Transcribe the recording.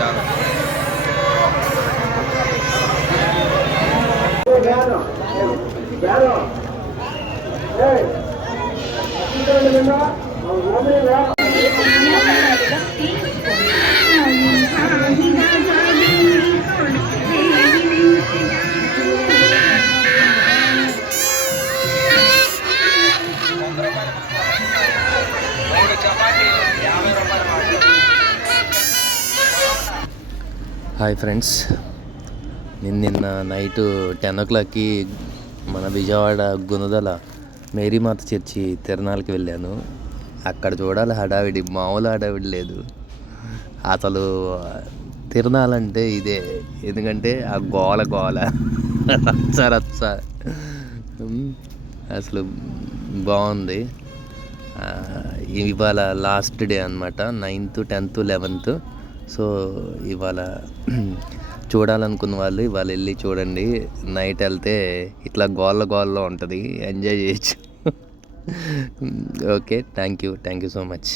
చాలు. Hi friends, నేను నిన్న నైట్ 10 o'clockకి మన విజయవాడ గుణదల మేరీమాత చర్చి తిరణాలకి వెళ్ళాను. అక్కడ చూడాలి హడావిడి, మామూలు హడావిడి లేదు అసలు. తిరణాలంటే ఇదే, ఎందుకంటే ఆ గోల గోల రచ్చ రచ్చ అసలు బాగుంది. ఇవాళ లాస్ట్ డే అనమాట, 9th, 10th, 11th. సో ఇవాళ చూడాలనుకున్న వాళ్ళు ఇవాళ వెళ్ళి చూడండి. నైట్ వెళ్తే ఇట్లా గోల్లో ఉంటుంది, ఎంజాయ్ చేయొచ్చు. Okay, thank you so much.